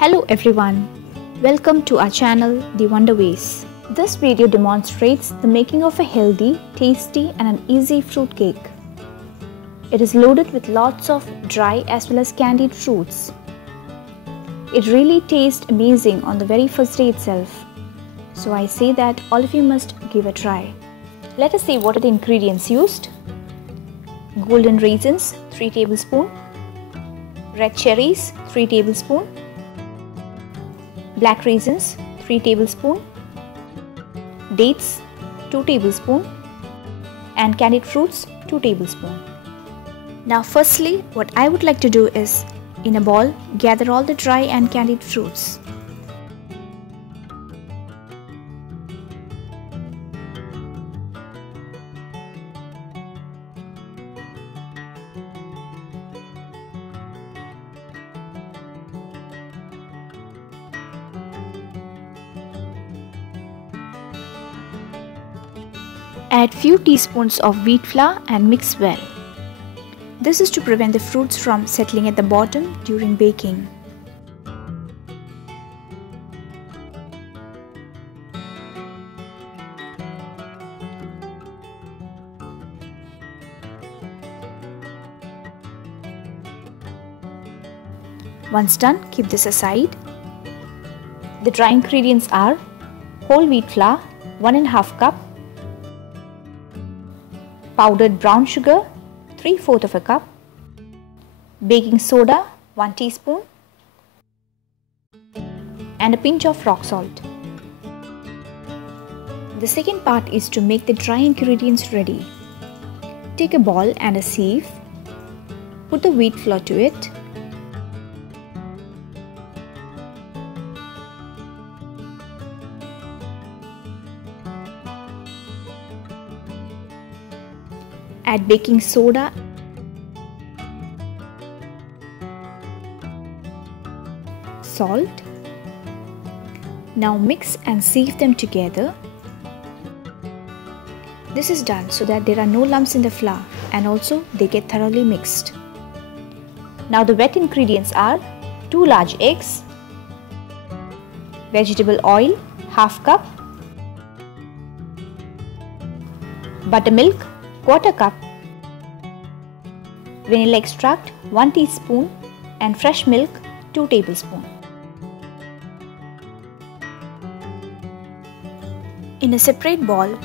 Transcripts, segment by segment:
Hello everyone, welcome to our channel The Wonderways. This video demonstrates the making of a healthy, tasty and an easy fruit cake. It is loaded with lots of dry as well as candied fruits. It really tastes amazing on the very first day itself. So I say that all of you must give a try. Let us see what are the ingredients used. Golden raisins 3 tablespoons, red cherries 3 tablespoons, black raisins 3 tablespoons, dates 2 tablespoons and candied fruits 2 tablespoons. Now firstly, what I would like to do is, in a bowl, gather all the dry and candied fruits. Add few teaspoons of wheat flour and mix well. This is to prevent the fruits from settling at the bottom during baking. Once done, keep this aside. The dry ingredients are whole wheat flour 1½ cup, powdered brown sugar 3/4 of a cup, baking soda 1 teaspoon and a pinch of rock salt. The second part is to make the dry ingredients ready. Take a bowl and a sieve, put the wheat flour to it, add baking soda, salt. Now mix and sieve them together. This is done so that there are no lumps in the flour and also they get thoroughly mixed. Now the wet ingredients are 2 large eggs, vegetable oil ½ cup, buttermilk 1/4 cup, vanilla extract 1 teaspoon and fresh milk 2 tablespoons. In a separate bowl,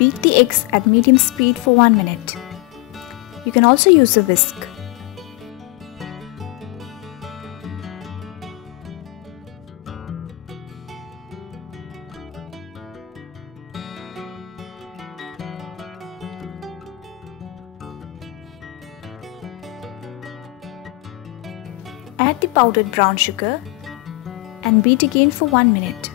beat the eggs at medium speed for 1 minute. You can also use a whisk. Add the powdered brown sugar and beat again for 1 minute.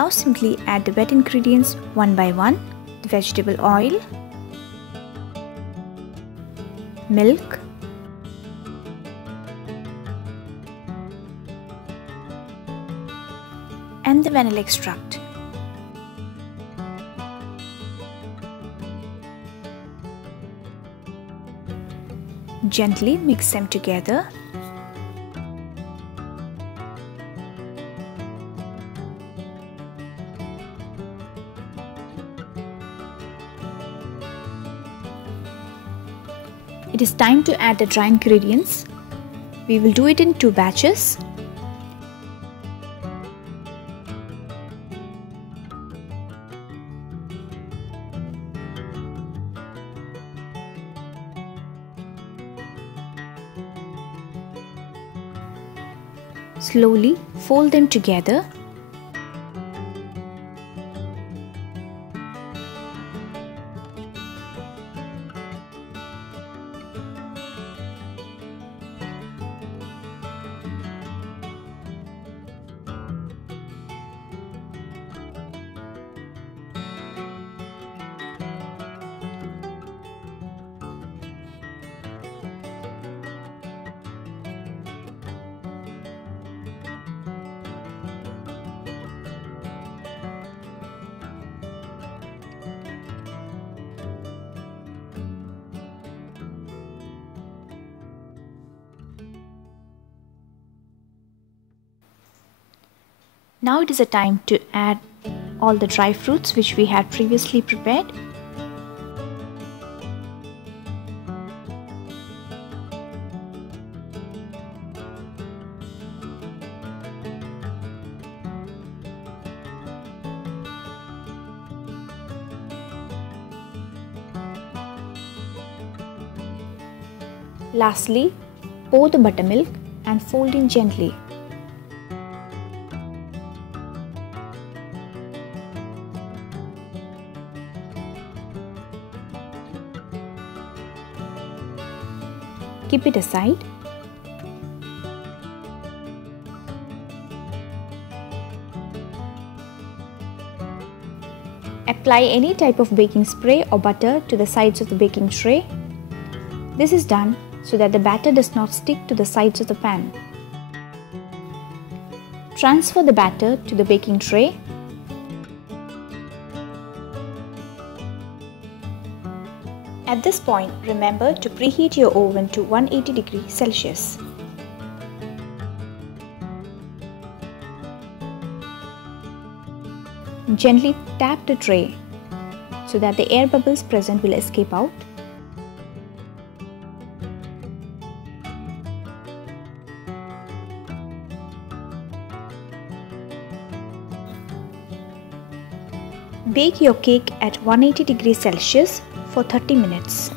Now simply add the wet ingredients one by one, the vegetable oil, milk, and the vanilla extract. Gently mix them together. It is time to add the dry ingredients. We will do it in 2 batches. Slowly fold them together. Now it is a time to add all the dry fruits which we had previously prepared. Lastly, pour the buttermilk and fold in gently. Keep it aside. Apply any type of baking spray or butter to the sides of the baking tray. This is done so that the batter does not stick to the sides of the pan. Transfer the batter to the baking tray. At this point, remember to preheat your oven to 180 degrees Celsius. Gently tap the tray so that the air bubbles present will escape out. Bake your cake at 180 degrees Celsius for 30 minutes.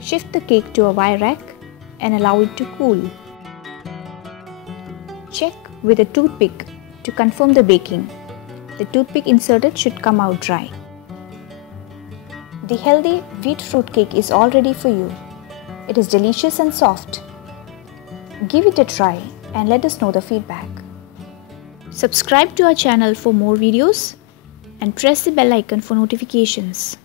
Shift the cake to a wire rack and allow it to cool. Check with a toothpick to confirm the baking. The toothpick inserted should come out dry. The healthy wheat fruit cake is all ready for you. It is delicious and soft. Give it a try and let us know the feedback. Subscribe to our channel for more videos and press the bell icon for notifications.